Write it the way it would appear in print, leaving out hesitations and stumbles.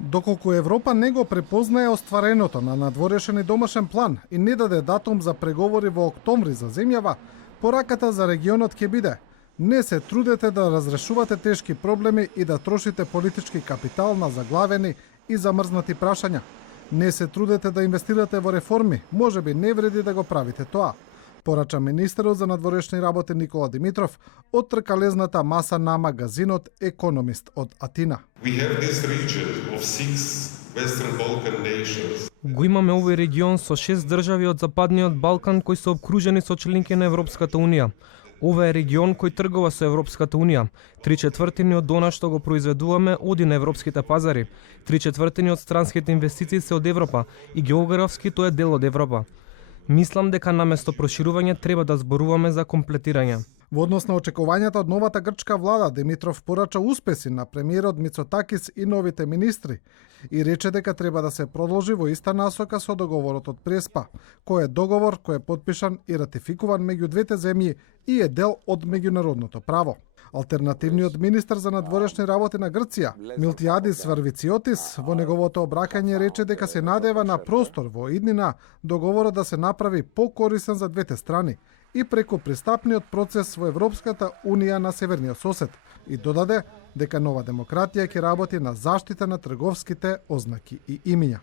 Доколку Европа не го препознае оствареното на надворешен и домашен план и не даде датум за преговори во октомври за земјава, пораката за регионот ќе биде: не се трудете да разрешувате тешки проблеми и да трошите политички капитал на заглавени и замрзнати прашања. Не се трудете да инвестирате во реформи, можеби не вреди да го правите тоа, порача министерот за надворешни работи Никола Димитров од тркалезната маса на магазинот Економист од Атина. Го имаме овој регион со 6 држави од Западниот Балкан кои се обкружени со членки на Европската Унија. Ова е регион кој тргува со Европската Унија. 3/4 од она што го произведуваме оди на европските пазари. 3/4 од странските инвестиции се од Европа и географски тоа е дел од Европа. Мислам дека наместо проширување треба да зборуваме за комплетирање. Во однос на очекувањата од новата грчка влада, Димитров порача успеси на премиерот Мицотакис и новите министри и рече дека треба да се продолжи во иста насока со договорот од Преспа, кој е договор кој е подпишан и ратификуван меѓу двете земји и е дел од меѓународното право. Алтернативниот министер за надворешни работи на Грција, Милтиадис Варвициотис, во неговото обраќање рече дека се надева на простор во иднина договорот да се направи покорисен за двете страни и преку пристапниот процес во Европската Унија на северниот сосед, и додаде дека Нова демократија ќе работи на заштита на трговските ознаки и имиња.